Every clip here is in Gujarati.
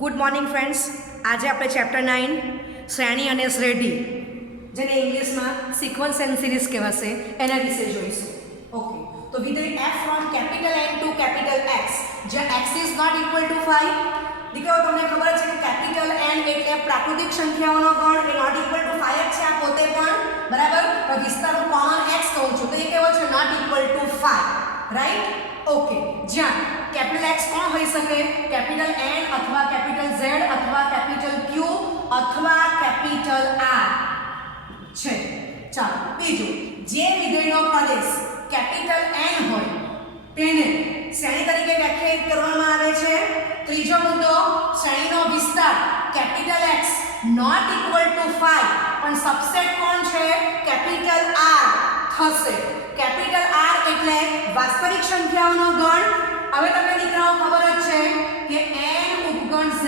Good morning friends. આજે આપણે ચેપ્ટર 9 શ્રેણી અને શ્રેઢી, જેને ઇંગ્લિશમાં સિક્વન્સ એન્ડ સિરીઝ કહેવાશે, એના વિશે જોઈશું. ઓકે, તો વિધેય f from capital N to capital X, જ્યાં x is not equal to 5. દીકરાઓ, તમને ખબર છે કે કેપિટલ N એટલે પ્રાકૃતિક સંખ્યાઓનો ગણ, એ નોટ ઇક્વલ ટુ 5 છે આ પોતે પણ, બરાબર. તો વિસ્તાર કોમન x કહું છું, તો એ કેવો છે? Not equal to 5, right? Okay, જ્યાં કેપિટલ X કોણ હોઈ શકે? કેપિટલ N અથવા કેપિટલ Z અથવા કેપિટલ Q અથવા કેપિટલ R છે. ચાલો, બીજું, જે વિધેયનો પ્રદેશ કેપિટલ N હોય તેને શ્રેણી તરીકે વ્યાખ્યાયિત કરવામાં આવે છે. ત્રીજો મુદ્દો, શ્રેણીનો વિસ્તાર capital X not equal to 5, પણ સબસેટ કોણ છે? કેપિટલ R થશે. કેપિટલ R એટલે વાસ્તવિક સંખ્યાઓનો ગણ. હવે તમને દીકરાઓ ખબર જ છે કે n ઉપગણ z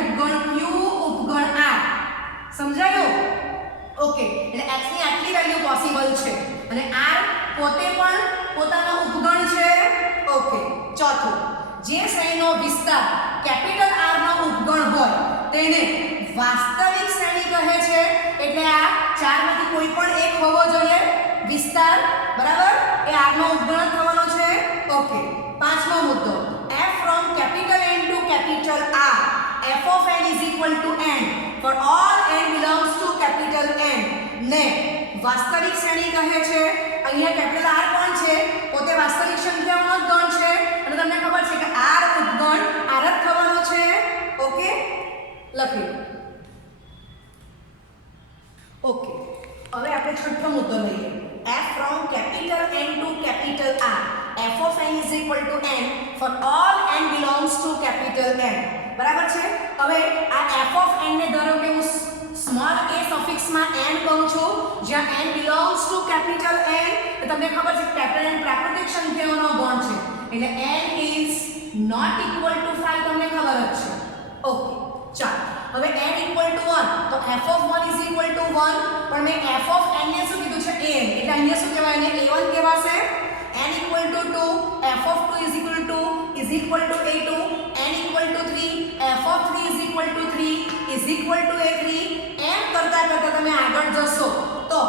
ઉપગણ q ઉપગણ r, સમજાયું? ઓકે, એટલે x ની આટલી વેલ્યુ પોસિબલ છે અને r પોતે પણ પોતાનો ઉપગણ છે. ઓકે, ચોથું, જે શ્રેણીનો વિસ્તાર કેપિટલ R નો ઉપગણ હોય તેને વાસ્તવિક શ્રેણી કહે છે. એટલે આ ચારમાંથી કોઈ પણ એક હોવો જોઈએ વિસ્તાર, બરાબર, એ r નો ઉપગણ થવાનો છે. ઓકે, પાંચમો મુદ્દો, f from capital N to capital R, f of n is equal to n for all n belongs to capital N ને વાસ્તવિક શ્રેણી કહે છે. અહીંયા કેપિટલ R કોણ છે? પોતે વાસ્તવિક સંખ્યાઓનો જ ગણ છે અને તમને ખબર છે કે r ઉપગણ r જ થવાનો છે. ઓકે, લખી લો. ઓકે, હવે આપણે છઠ્ઠો મુદ્દો લઈએ. f from capital N to capital R, f of n is equal to n for all n belongs to capital N, બરાબર છે. હવે આ f of n ને ધારો કે હું સ્મોલ a સફિક્સમાં n કહું છું, જ્યાં n belongs to capital N, તો તમને ખબર છે કેપિટલ N પ્રાકૃતિક સંખ્યાઓનો ગણ છે, એટલે n is not equal to 5, તમને ખબર જ છે. ઓકે, ચાલો, હવે n equal to 1, તો f of 1 is equal to 1, પણ મેં f of n ને શું કીધું છે? a, એટલે અહીંયા શું કહેવાય? એને a1 કહેવાશે. n equal to 2, f of 2 is equal to a2, n equal to 3, f of 3 is equal to 3 is equal to a3. એમ કરતા કરતા તમે આગળ જશો તો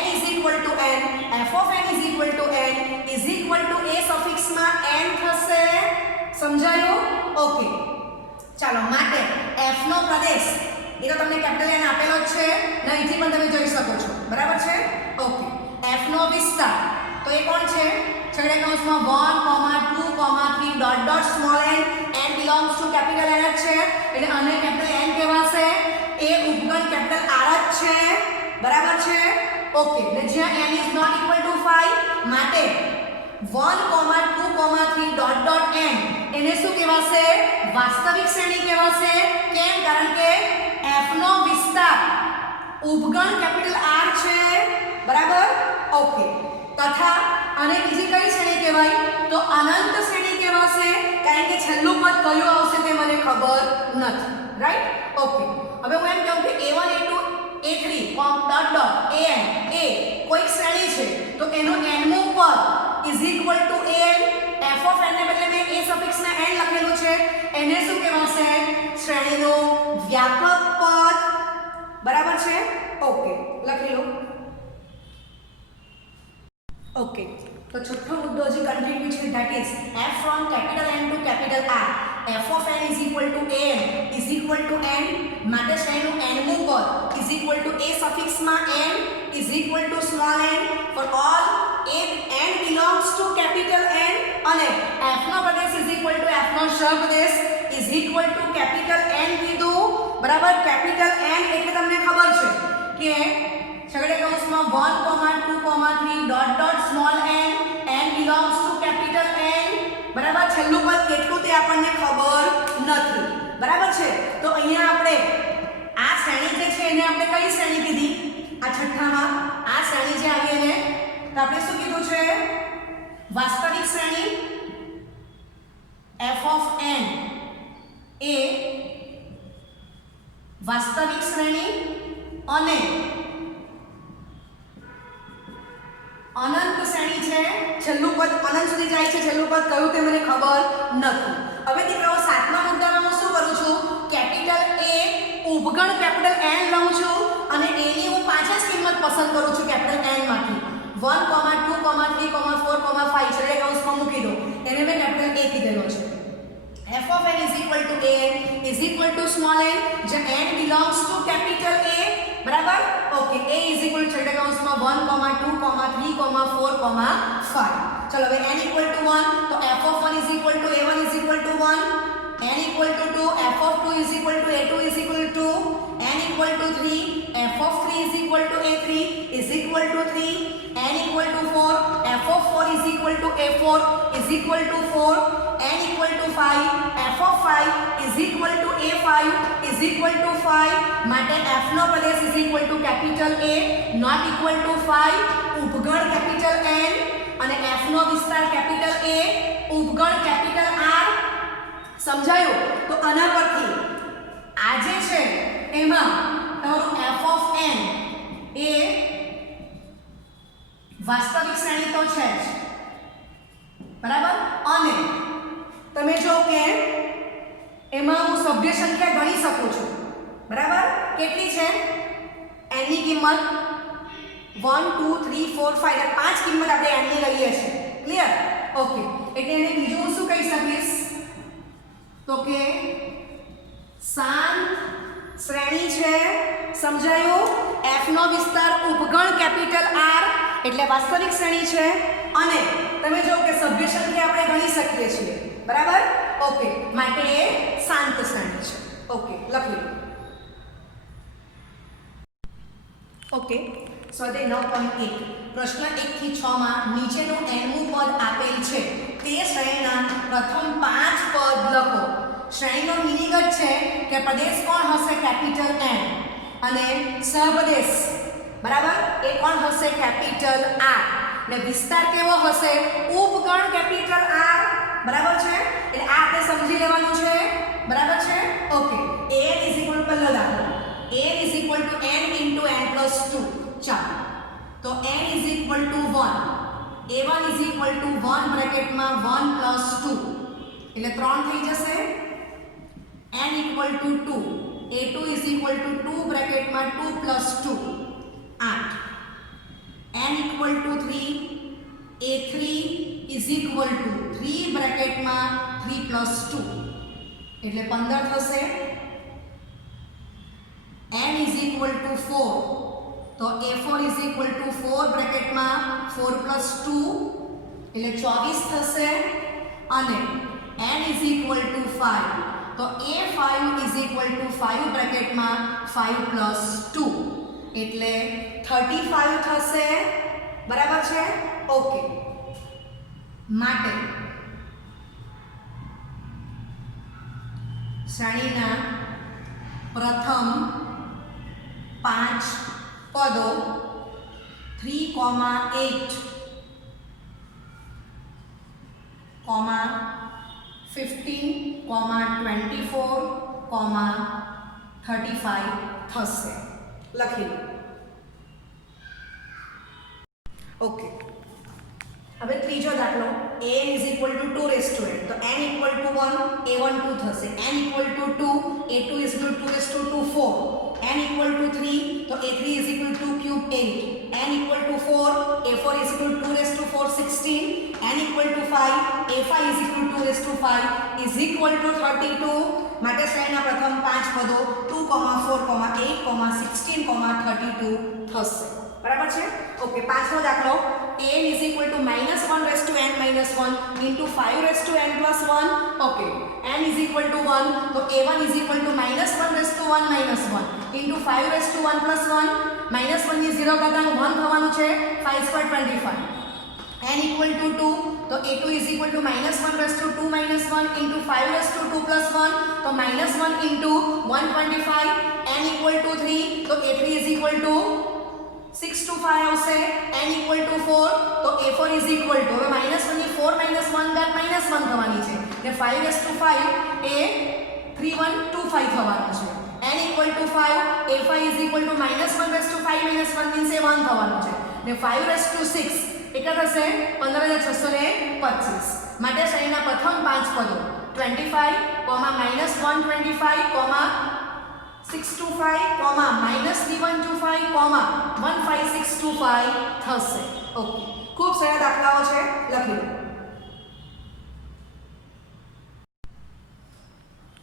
n is equal to n, f of n is equal to n is equal to a સફિક્સમાં n થશે. સમજાયું? ઓકે, ચાલો, માટે f નો પ્રદેશ એ તો તમને કેપિટલ N આપેલો જ છે ને, અહીંથી પણ તમે જોઈ શકો છો, બરાબર છે. ઓકે, f નો વિસ્તાર તો એ કોણ છે? છેડે કૌંસમાં 1, 2, 3 dot dot small n, n belongs to capital N જ છે એટલે આને કેપિટલ N કહેવાશે. એ ઉપગણ કેપિટલ R જ છે, બરાબર છે. ઓકે, એટલે જ્યાં n is not equal to 5 માટે 1, 2, 3 ડોટ ડોટ n એને શું કહેવાશે? વાસ્તવિક શ્રેણી કહેવાશે. કેમ? કારણ કે f નો વિસ્તાર ઉપગણ કેપિટલ R છે, બરાબર. ઓકે, તથા આને બીજી કઈ શ્રેણી કહેવાય? તો અનંત શ્રેણી કહેવાશે, કારણ કે છેલ્લું પદ કયું આવશે તે મને ખબર નથી, રાઈટ? ઓકે, હવે હું એમ કહું કે a1 a2 a3 dot dot an એ કોઈક શ્રેણી છે તો એનું nમું પદ is equal to an. f of n ને બદલે મેં a સફિક્સમાં n લખેલું છે, એને શું કહેવાશે? શ્રેણીનું વ્યાપક પદ, બરાબર છે. ઓકે, લખી લો. ઓકે, તો છઠ્ઠો મુદ્દો જે કન્ટિન્યુ છે, that is f from capital N to capital R, f of n is equal to an is equal to n, માટે શ્રેણીનું nમું પદ is equal to a સફિક્સમાં n is equal to small n for all n belongs to capital N, અને f no Pradesh is equal to f no સહપ્રદેશ is equal to capital N કીધું, બરાબર. કેપિટલ N એટલે તમને ખબર છે કે છગડે કૌંસમાં 1, 2, 3 dot dot small n, n belongs to capital N, બરાબર. છેલ્લું પદ કેટલું તે આપણને ખબર નથી, બરાબર છે. તો અહીંયા આપણે આ શ્રેણી જે છે એને આપણે કઈ શ્રેણી કીધી? આ છઠ્ઠામાં આ શ્રેણી જે આવી એને તો આપણે શું કીધું છે? વાસ્તવિક શ્રેણી. f of n એ વાસ્તવિક શ્રેણી અને અનંત શ્રેણી છે. છેલ્લું પદ અનંત સુધી જાય છે, છેલ્લું પદ કયું તે મને ખબર નથી. હવે દીકરાઓ, સાતમા મુદ્દામાં હું શું કરું છું? કરું છું કેપિટલ N માંથી 1, 2, 3, 4, 5 છેલ્લે કૌંસમાં મૂકી દો એને મેં કેપિટલ A કીધેલો છે. f of n is equal to an is equal to small n જ્યાં n belongs to capital A બરાબર. Okay A is equal to છેલ્લે કૌંસમાં 1, 2, 3, 4, 5. ચલો હવે n equal to 1 તો f of 1 is equal to a1 is equal to 1, n equal to 2 f of 2 is equal to a2 is equal to 2, n equal to 3 f of 3 is equal to a3 is equal to 3, n equal to 4 f of 4 is equal to a4 is equal to 4, n equal to 5 f of 5 is equal to a5 is equal to 5 માટે f no Pradesh is equal to capital A not equal to 5 ઉપગણ capital N અને f નો વિસ્તાર capital A ઉપગણ capital R. સમજાયું? તો આના પરથી આ જે છે એમાં તમારું f of n એ વાસ્તવિક શ્રેણી તો છે જ બરાબર. અને તમે જો કે એમાં હું સભ્ય સંખ્યા ગણી શકું છું બરાબર. કેટલી છે? n ની કિંમત 1, 2, 3, 4, 5 એટલે 5 કિંમત આપણે n ની લઈએ છીએ. ક્લિયર? ઓકે એટલે એને બીજું હું શું કહી શકીશ તો કે શાંત શ્રેણી છે. સમજાયું? f નો વિસ્તાર ઉપગણ કેપિટલ R એટલે વાસ્તવિક શ્રેણી છે અને તમે જો કે સભ્ય સંખ્યા આપણે ગણી શકીએ છીએ બરાબર. ઓકે માટે એ શાંત શ્રેણી છે. ઓકે લખી લો. ઓકે સ્વાધ્યાય 9.1 પ્રશ્ન 1 થી 6 માં નીચેનું nમું પદ આપેલ છે તે શ્રેણીના પ્રથમ 5 પદ લખો. શ્રેણીનો મિનિંગ જ છે કે પ્રદેશ કોણ હશે? કેપિટલ N અને સહપ્રદેશ બરાબર એ કોણ હશે? કેપિટલ R ને વિસ્તાર કેવો હશે? ઉપગણ કેપિટલ R બરાબર છે. એટલે આ આપણે સમજી લેવાનું છે બરાબર છે. Okay n is equal to પહેલો દાખલો n is equal to n into n plus 2. ચાલો તો n is equal to 1 a1 is equal to 1 બ્રેકેટમાં 1 plus 2 એટલે 3 થઈ જશે. n equal to 2 a2 is equal to 2 બ્રેકેટમાં 2 plus 2 8. n equal to 3 a3 is equal to 3 બ્રેકેટમાં 3 plus 2 એટલે 15 થશે. n is equal to 4 તો a4 is equal to 4 બ્રેકેટમાં 4 plus 2 એટલે 24 થશે અને n is equal to 5 તો a5 is equal to 5 બ્રેકેટમાં 5 plus 2 એટલે 35 થશે બરાબર છે. ઓકે માટે શ્રેણીના પ્રથમ 5 પદો 3, 8, 15, 24, 35 થશે. લખી લો. ઓકે હવે ત્રીજો દાખલો a is equal to 2 raised to n તો n equal to 1 a1 2 થશે. n equal to 2 a2 is equal to 2 raised to 2 4. n equal to 3 તો a3 is equal to 2 cube 8. n equal to 4 a4 is equal to 2 raised to 4 16. n equal to 5 a5 is equal to 2 raised to 5 is equal to 32 માટે શ્રેણીના પ્રથમ 5 પદો 2, 4, 8, 16, 32 થશે બરાબર છે. ઓકે પાંચમો દાખલો n is equal to -1 raised to n minus 1 into 5 raised to n plus 1. Okay n is equal to 1 તો a1 is equal to -1 raised to 1 minus 1 into 5 raised to 1 plus 1 -1 ની 0 ઘાતાંક 1 થવાનું છે 5 square 25. n equal to 2 તો a2 is equal to -1 raised to 2 minus 1 into 5 raised to 2 plus 1 તો -1 into 125. n equal to 3 તો a3 is equal to 6 to 5 આવશે. n equal to 4 તો a4 is equal to હવે -1 ની 4 - 1 ઘાત -1 થવાની છે એટલે 5 raised to 5 એ 3125 થવાનું છે. n equal to 5 a5 is equal to -1 raised to 5 - 1 means એ 1 થવાનું છે એટલે 5 raised to 6 કેટલા થશે 15625 માટે શ્રેણીના પ્રથમ 5 પદો 25, -125, -3125, -3125, 15625 થશે. ઓકે, ખૂબ સારા દાખલાઓ છે, લખી લો.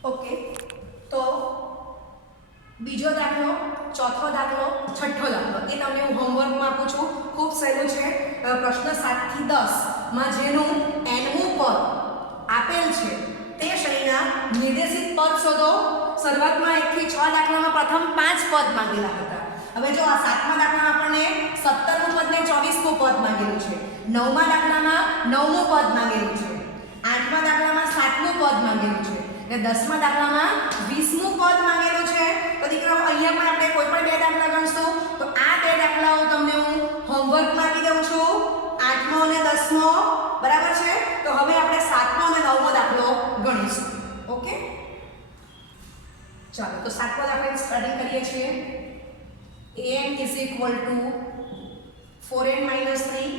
ઓકે, તો બીજો દાખલો, ચોથો દાખલો, છઠ્ઠો દાખલો એ તમને હું હોમવર્કમાં આપું છું. ખૂબ સહેલું છે. પ્રશ્ન 7 થી 10 માં જેનું nમું પદ આપેલ છે તે શ્રેણીના નિર્દેશિત પદ શોધો. શરૂઆતમાં 1 થી 6 દાખલામાં પ્રથમ 5 પદ માંગેલા હતા. હવે જો આ 7મા દાખલામાં આપણને 17મું પદ ને 24મું પદ માંગેલું છે. 9મા દાખલામાં 9મું પદ માંગેલું છે. 8મા દાખલામાં 7મું પદ માંગેલું છે. અને 10મા દાખલામાં 20મું પદ માંગેલું છે. તો દીકરાઓ અહીંયા પણ આપણે કોઈ પણ બે દાખલા ગણશું. તો આ બે દાખલાઓ તમને હું હોમવર્કમાં આપી દઉં છું, 8મો અને 10મો. બરાબર છે. તો હવે આપણે 7મો અને 9મો દાખલો ગણીશું. ઓકે, ચાલો તો 7મો દાખલો સ્ટાર્ટિંગ કરીએ છીએ. an is equal to 4n minus 3,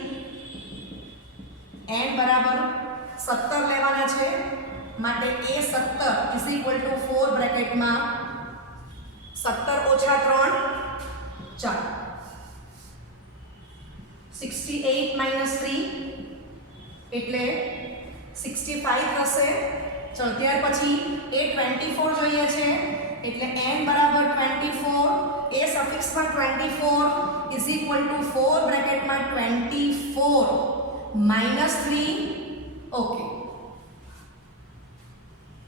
n બરાબર 17 લેવાના છે માટે a 17 is equal to 4 બ્રેકેટમાં 17 ઓછા 3, ચાલો 68 minus 3 એટલે 65 થશે. ચલો ત્યાર પછી a 24 જોઈએ છે એટલે n બરાબર 24, a સફિક્સ પર 24 is equal to 4 બ્રેકેટમાં 24 minus 3. Okay,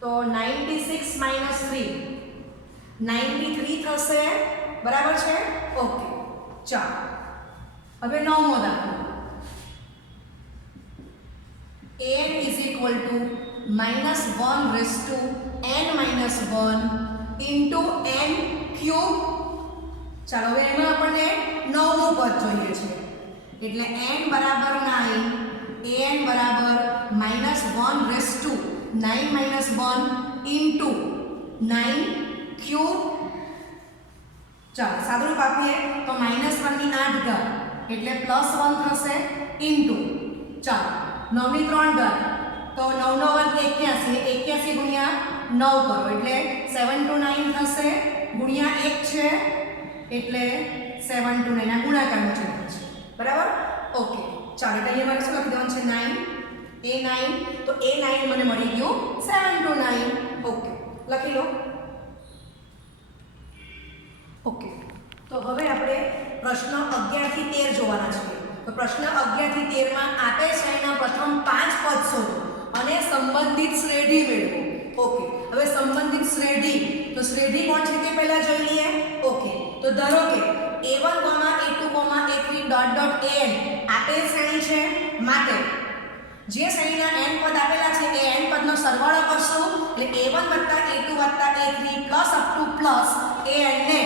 તો 96 minus 3 93 થશે. બરાબર છે. ઓકે, ચાલો હવે 9મો દાખલો. an is equal to -1 raised to n minus 1 into n cube. ચાલો હવે એમાં આપણને 9મું પદ જોઈએ છે એટલે n બરાબર 9, an બરાબર -1 raised to 9 minus 1 into 9 cube. ચાલો સાદુરૂપ આપીએ તો -1 ની 8 ઘાત એટલે +1 થશે ઇન્ટુ, ચાલો 9 ની 3 ઘાત તો 9 નો વર્ગ 81, 81 ગુણ્યા 9 કરો એટલે 729 થશે, ગુણ્યા 1 છે એટલે 729 આ ગુણાકારનું ચિહ્ન છે. બરાબર. ઓકે, ચાલો એટલે અહીંયા મારે શું લખી દેવાનું છે 9, a9, તો a9 મને મળી ગયું 729. ઓકે, લખી લો. ઓકે, તો હવે આપણે પ્રશ્ન 11 થી 13 જોવાના છે. તો પ્રશ્ન 11 થી 13 માં આપેલ શ્રેણીના પ્રથમ 5 પદ શોધો અને સંબંધિત શ્રેણી મેળવો. ઓકે, હવે સંબંધિત શ્રેણી, તો શ્રેણી કોણ છે તે પહેલા જોઈ લઈએ. ઓકે, તો ધારો કે a1, a2, a3 an આપેલ શ્રેણી છે માટે જે શ્રેણીના n પદ આપેલા છે એ n પદનો સરવાળો કરશું એટલે a1 + a2 + a3 plus up to plus an ને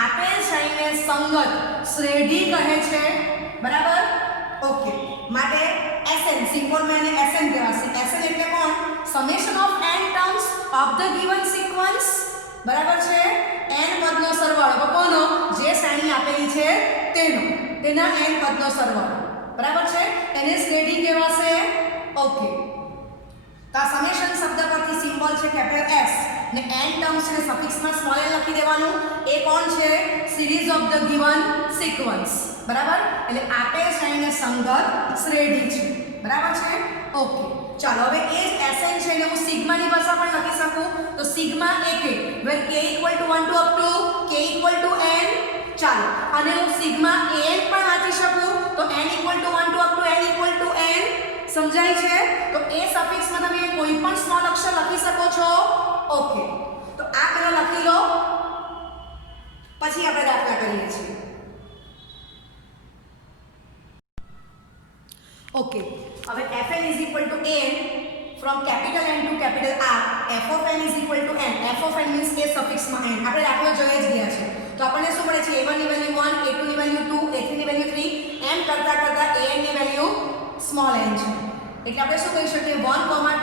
આપેલ શ્રેણીને સંગત શ્રેણી કહે છે. બરાબર. ઓકે, માટે Sn સિમ્બોલ માં એને Sn કહેવાશે. Sn એટલે કોણ? Summation of n terms of the given sequence. બરાબર છે. n પદનો સરવાળો કોનો? જે શ્રેણી આપેલી છે તેનો, તેના n પદનો સરવાળો. બરાબર છે, તેને શ્રેણી કહેવાશે. ઓકે, તો આ સમેશન શબ્દ પરથી સિમ્બોલ છે કેપિટલ S ને n ટર્મ્સ ને સફિક્સમાં સ્મોલ n લખી દેવાનું. એ કોણ છે? Series of the given sequence. બરાબર, એટલે આપેલ શ્રેણીને સંગત શ્રેણી છે. બરાબર છે. ઓકે, ચાલો હવે એ Sn છે ને હું સિગ્માની ભાષા પણ લખી શકું. તો sigma ak where k = 1 to up to k = n. ચાલો, અને હું સિગ્મા an પણ વાંચી શકું તો n = 1 to up to n = n. સમજાય છે? તો એ સફિક્સમાં તમે કોઈ પણ સ્મોલ અક્ષર લખી શકો છો. ઓકે, તો આ પહેલા લખી લો, પછી આપણે દાખલા કરીએ છીએ. ઓકે, હવે fn is equal to an from capital N to capital R. f of n is equal to n. f of n means a સફિક્સમાં n. આપણે દાખલો જોઈ જ ગયા છે. તો આપણને શું મળે છે? a1 ની વેલ્યુ 1, a2 ની વેલ્યુ 2, a3 ની વેલ્યુ 3, એમ કરતા કરતા an ની વેલ્યુ સ્મોલ n છે. એટલે આપણે શું કહી શકીએ? 1, 2, 3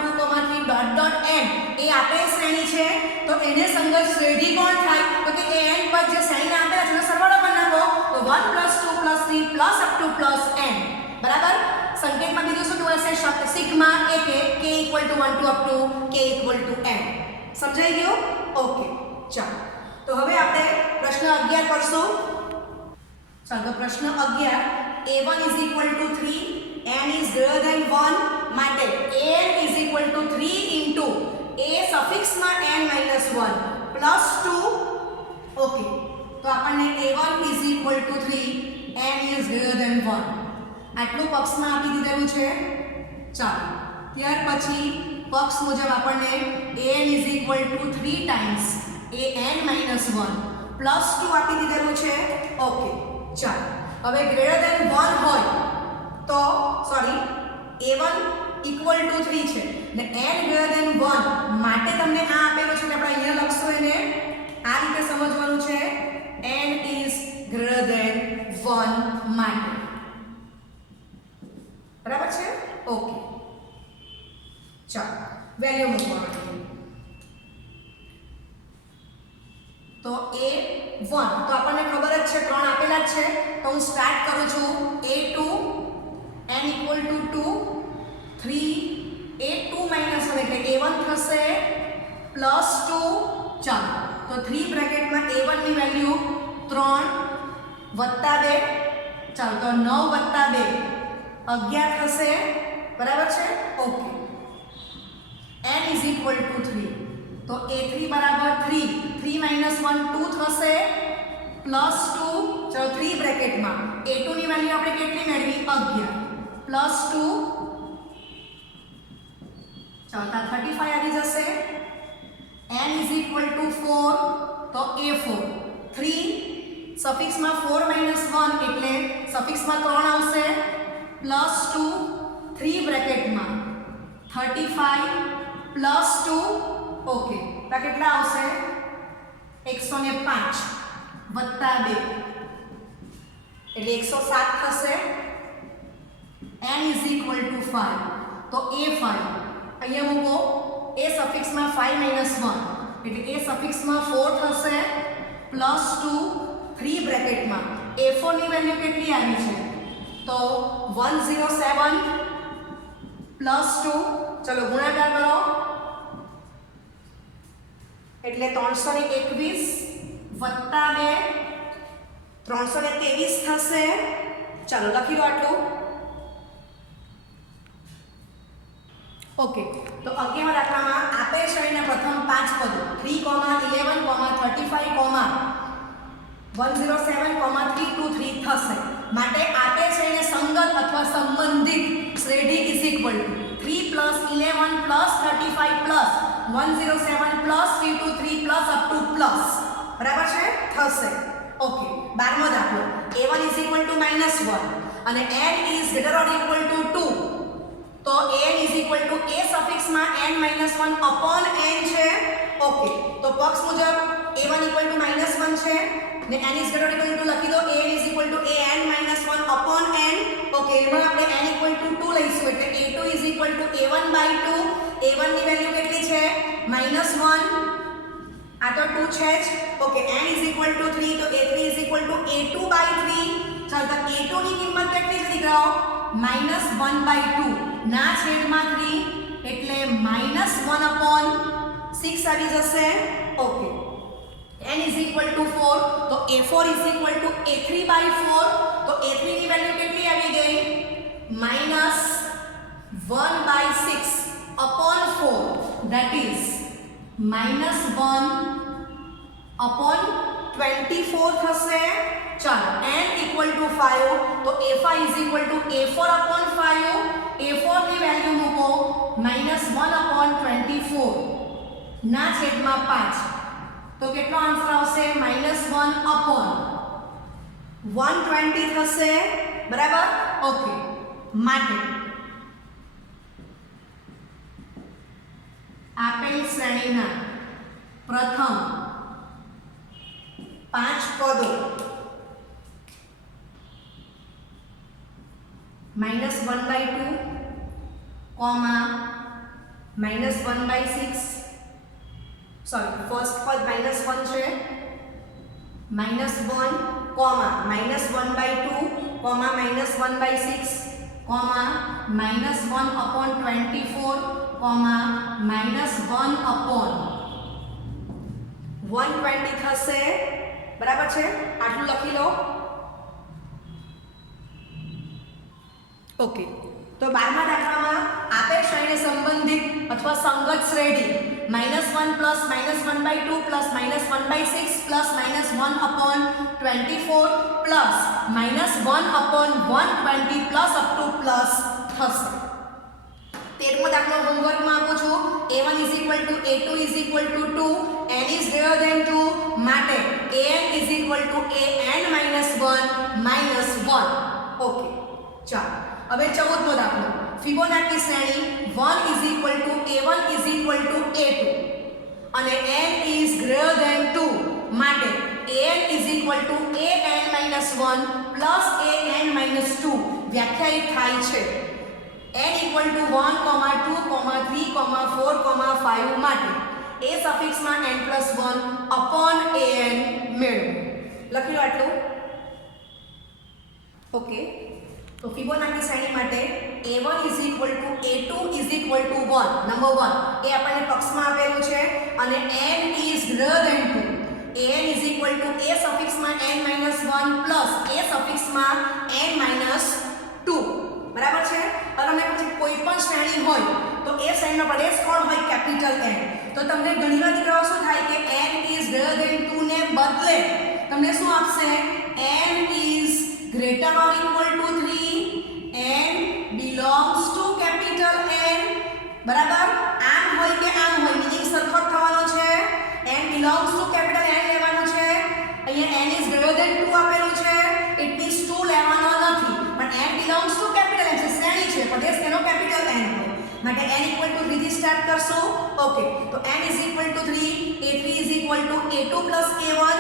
n એ આપેલ શ્રેણી છે. તો એને સંગત શ્રેણી કોણ થાય? તો કે an પર જે શ્રેણીને આપેલા છે એનો સરવાળો કરી નાખો. તો 1 + 2 + 3 plus up to plus n. બરાબર. સંકેતમાં બીજું શું હશે? શબ્દ sigma ak k = 1 to up to k = n. સમજાઈ ગયું? ઓકે, ચાલો તો હવે આપણે પ્રશ્ન 11 કરશું. ચાલો તો પ્રશ્ન 11, a1 is equal to 3, n is greater than 1 માટે n is equal to 3 into a સફિક્સમાં n minus 1 plus 2. Okay, તો આપણને a1 is equal to 3, n is greater than 1 આટલું પક્ષમાં આપી દીધેલું છે. ચાલો ત્યાર પછી પક્ષ મુજબ આપણને an is equal to 3 times a n minus 1 plus 2 આપી દીધેલું છે. ઓકે, ચાલો હવે ગ્રેટર ધેન 1 હોય તો સોરી a1 equal to 3 છે ને n greater than 1 માટે તમને આ આપેલું છે કે આપણે અહીંયા લખશું એને આ રીતે સમજવાનું છે. n is greater than 1 માટે બરાબર છે. ઓકે, ચાલો વેલ્યુ મૂકવાનું. તો a1 તો આપણને ખબર જ છે 3 આપેલા જ છે. તો હું સ્ટાર્ટ કરું છું a2 n equal to 2 3 a2 minus 1 એટલે a1 થશે plus 2. ચાલો તો 3 બ્રેકેટમાં a1 ની વેલ્યુ 3 વત્તા 2. ચાલો તો 9 વત્તા 2 11 થશે. બરાબર છે. Okay, n is equal to 3 તો a3 બરાબર 3 3 minus 1 2 થશે plus 2. ચલો 3 બ્રેકેટમાં a2 ની વેલ્યુ આપણે કેટલી મેળવી 11 plus 2. ચાલો તો 35 આવી જશે. n is equal to 4 તો a4 3 સફિક્સમાં 4 minus 1 એટલે સફિક્સમાં 3 આવશે plus 2 3 બ્રેકેટમાં 35 plus 2. ઓકે, તો કેટલા આવશે 105 વત્તા 2 એટલે 107 થશે. n is equal to 5 તો a5 અહીંયા મૂકો a સફિક્સમાં 5 minus 1 એટલે a સફિક્સમાં 4 થશે plus 2 3 બ્રેકેટમાં a4 ની વેલ્યુ કેટલી આવી છે તો 107 plus 2. ચલો ગુણાકાર કરો એટલે 321 વત્તા 2 323 થશે. ચાલો લખી દો આટલું. ઓકે, તો 11મા દાખલામાં આપેલ શ્રેણીના પ્રથમ 5 પદો 3, 11, 35, 107, 323 થશે. માટે આપેલ શ્રેણીને સંગત અથવા સંબંધિત શ્રેણી is equal to 3 plus 11 plus 35 plus 107 plus 323 plus up to plus. બરાબર છે થશે. ઓકે, 12મો દાખલો a1 is equal to -1 અને n is greater or equal to 2 તો n is equal to a સફિક્સમાં n minus 1 upon n છે. ઓકે, તો પક્ષ મુજબ a1 equal to -1 છે ને n is greater or equal to લખી દો a is equal to a n minus 1 upon n. Okay, એમાં આપણે n equal to 2 લઈશું એટલે a2 is equal to a1 by 2. a1 ની વેલ્યુ કેટલી છે -1 આ તો 2 છે જ. Okay, n is equal to 3 તો a3 is equal to a2 by 3. ચાલો તો a2 ની કિંમત કેટલી છે દીકરાઓ -1 by 2 ના છેદમાં 3 એટલે -1 upon 6 આવી જશે. Okay, n is equal to 4 તો a4 is equal to a3 by 4 તો a3 ની વેલ્યુ કેટલી આવી ગઈ -1 by 6 upon 4 that is -1 upon 24 થશે. ચાલો n equal to 5 તો a5 is equal to a4 upon 5. a4 ની વેલ્યુ મૂકો -1 upon 24 ના છેદમાં 5 તો કેટલો આન્સર આવશે -1 upon 120 થશે. બરાબર. ઓકે, માટે આપેલ શ્રેણીના પ્રથમ 5 પદો -1 by 2, -1 by 6 સોરી ફર્સ્ટ પદ -1 છે -1, -1 by 2, -1 by 6, -1 upon 24, -1 upon 120 થશે, બરાબર છે, આટલું લખી લો. ઓકે, તો 12મા દાખલામાં આપેલ શ્રેણી સંબંધિત અથવા સંગત શ્રેણી -1 plus -1/2 plus -1/6 plus -1/24 plus -1/120 plus up to plus થશે. 13મો દાખલો હોમવર્કમાં આપું છું. a1 = a2 = 2, n is greater than 2 માટે an = an - 1 ઓકે. ચાલો હવે 14મો દાખલો. ફિબોનાકી શ્રેણી 1 = a1 = a2 અને n is greater than 2 માટે an = an - 1 પ્લસ an - 2 વ્યાખ્યાયિત થાય છે. n = 1, 2, 3, 4, 5 માટે a સફિક્સમાં n+1 upon an મેળવો. લખી લો આટલું. ઓકે, તો ફિબોનાકી શ્રેણી માટે a1 = a2 = 1 નંબર 1 એ આપણને પક્ષમાં આપેલું છે અને n is greater than 2. an = a સફિક્સમાં n-1 plus a સફિક્સમાં n-2 બરાબર છે. અને પછી કોઈ પણ શ્રેણી હોય તો એ શ્રેણીનો પ્રદેશ કોણ હોય? Capital N. તો તમને ઘણીવાર દીકરાઓ શું થાય કે n is greater than 2 ને બદલે તમને શું આપશે? n is greater or equal to 3, n belongs to capital N. બરાબર, આમ હોય કે આમ હોય મિનિંગ સરખો થવાનો છે. n belongs to capital N લેવાનું છે. અહીંયા n is greater than 2 આપેલું છે, ઇટ મીન્સ 2 લેવાનો નથી, પણ n belongs to capital N છે, શ્રેણી છે, પ્રદેશ તેનો કેપિટલ N હોય માટે n = 3 થી સ્ટાર્ટ કરશો. ઓકે, તો n = 3, a3 = a2 plus a1,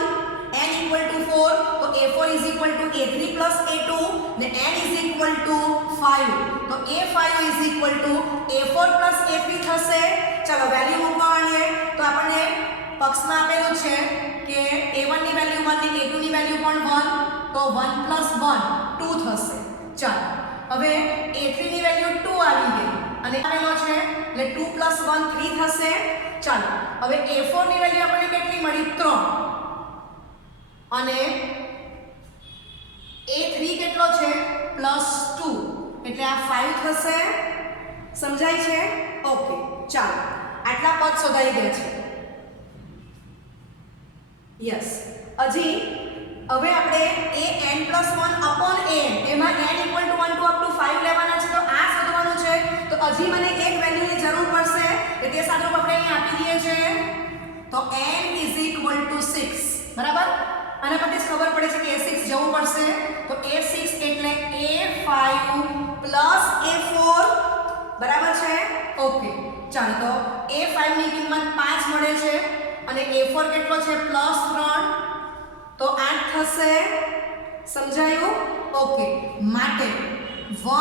n = 4 તો a4 = a3 plus a2 ને n = 5 તો a5 = a4 plus a3 થશે. ચલો વેલ્યુ મૂકવાની તો આપણને પક્ષમાં આપેલું છે કે a1 ની વેલ્યુ 1 ને a2 ની વેલ્યુ પણ 1 તો 1 + 1 2 થશે. ચાલો હવે a3 ની વેલ્યુ 2 આવી ગઈ અને આપેલો છે એટલે 2 + 1 3 થશે. ચાલો હવે a4 ની વેલ્યુ આપણને કેટલી મળી? 3 અને a3 કેટલો છે? +2 એટલે આ 5 થશે. સમજાય છે? ઓકે, ચાલો આટલા પદ શોધાઈ ગયા છે. યસ, હજી હવે આપણે an+1 upon an એમાં n = 1 to up to 5 લેવાના છે તો આ શોધવાનું છે. તો હજી મને એક વેલ્યુની જરૂર પડશે કે તે સાદુરૂપ આપણે અહીં આપી દઈએ છીએ. તો n = 6 બરાબર. અને પછી ખબર પડે છે કે a6 જવું પડશે તો a6 એટલે a5 plus a4 બરાબર છે. ઓકે, ચાલો તો a5 ની કિંમત 5 મળે છે અને a4 કેટલો છે? +3 તો 8 થશે. સમજાયું? ઓકે, માટે 1, 1, 2,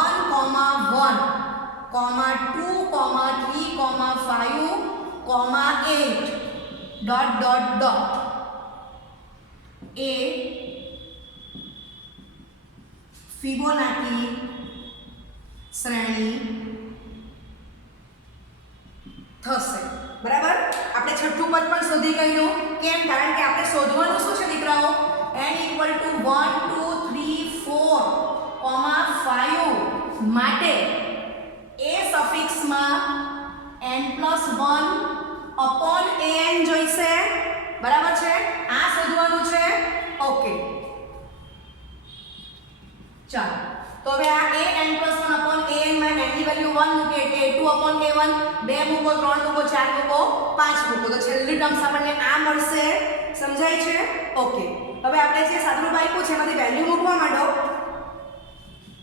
3, 5, 8 ડોટ ડોટ ડોટ એ ફિબોનાકી શ્રેણી થશે. બરાબર, આપણે છઠ્ઠું પદ પણ શોધી ગયું. કેમ? કારણ કે આપણે શોધવાનું શું છે દીકરાઓ? n = 1, 2, 3, 4, 5 માટે a સફિક્સમાં n+1 upon an જોઈશે. બરાબર છે, આ શોધવાનું છે. ઓકે, ચાલો તો હવે આ an+1 upon an માં n ની વેલ્યુ 1 મૂકે એટલે a2 upon a1 2 મૂકો, 3 મૂકો, 4 મૂકો, 5 મૂકો તો છેલ્લી ટર્મ્સ આપણને આ મળશે. સમજાય છે? ઓકે, હવે આપણે જે સાદુરૂપ આપ્યું છે એમાંથી વેલ્યુ મૂકવા માંડો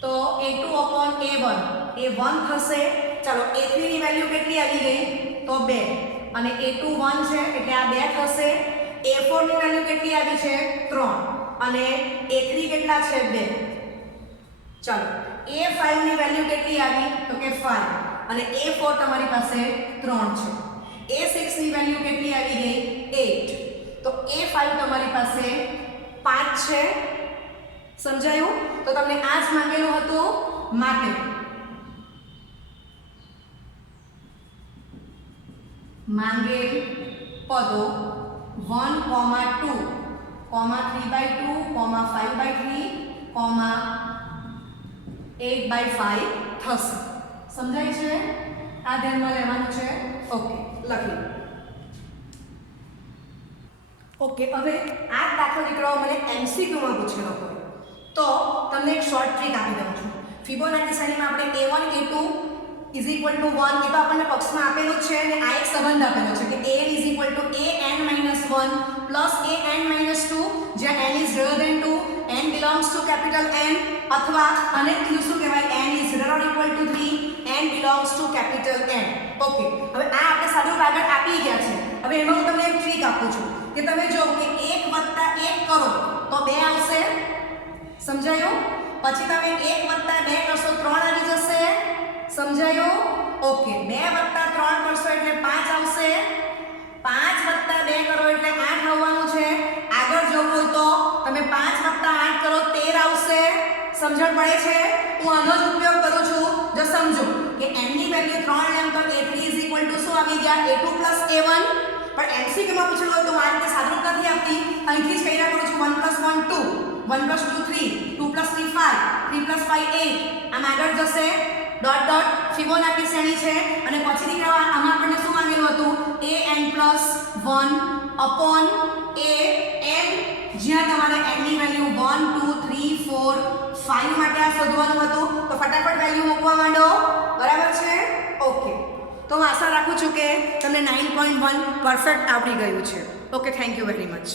તો a2 upon a1 એ 1 થશે. ચાલો a3 ની વેલ્યુ કેટલી આવી ગઈ? તો 2 અને a2 1 છે એટલે આ 2 થશે. a4 ની વેલ્યુ કેટલી આવી છે? 3 અને a3 કેટલા છે? 2. ચાલો a5 ની વેલ્યુ કેટલી આવી? તો કે 5 અને a4 તમારી પાસે 3 છે. a6 ની વેલ્યુ કેટલી આવી ગઈ? 8 તો a5 તમારી પાસે 5 છે. સમજાયું? તો તમને આ જ માંગેલું હતું માટે માંગેલ પદો 1, 2, 3/2, 5/3, 8/5 થશે. સમજાય છે? આ ધ્યાનમાં લેવાનું છે. ઓકે, લખી. ઓકે, હવે આ દાખલો દીકરાઓ મને એમસીક્યુમાં પૂછેલો હોય તો તમને એક શોર્ટ ટ્રીક આપી દઉં છું. ફિબોનાચી શ્રેણીમાં આપણે a1 a2 = 1 એ તો આપણને પક્ષમાં આપેલું છે અને આ એક સંબંધ આપેલો છે કે an = an-1 plus an-2 જ્યાં n is greater than 2, n belongs to capital N અથવા અને બીજું શું કહેવાય n is greater or equal to 3, n belongs to capital N. Okay, હવે આ આપણે સાદું કાગળ આપી ગયા છે. હવે એમાં હું તમને એક ટ્રીક આપું છું કે તમે જો કે 1 + 1 કરો તો 2 આવશે. સમજાયું? પછી તમે 1 + 2 કરશો 3 આવી જશે. સમજાયું? ઓકે, 2 + 3 કરશો એટલે 5 આવશે. 5 + 2 કરો એટલે 8 આવવાનું છે. આગળ જવું હોય તો તમે 5 + 8 કરો 13 આવશે. સમજણ પડે છે? હું આનો જ ઉપયોગ કરું છું. જો સમજો કે n ની વેલ્યુ 3 લેમ તો a3 = શું આવી ગયા? a2 + a1. પણ એમસીક્યુમાં પૂછેલું હોય તો આ રીતે સાદુરૂપ નથી આપતી. અહીંથી જ કઈરા કરું છું 1 + 1 2, 1 + 2 3, 2 + 3 5, 3 + 5 8. આમ આગળ જશે. ડોટ ડોટ ફિબોનાચી શ્રેણી છે અને પછી દીકરાઓ આમાં આપણને શું માંગેલું હતું? an+1 upon an, જ્યાં તમારે n ની વેલ્યુ 1 2 3 4 5 માટે આ શોધવાનું હતું. તો ફટાફટ વેલ્યુ મૂકવા માંડો. બરાબર છે? ઓકે, તો હું આશા રાખું છું કે તમને 9.1 પરફેક્ટ આવડી ગયું છે. Okay, thank you very much.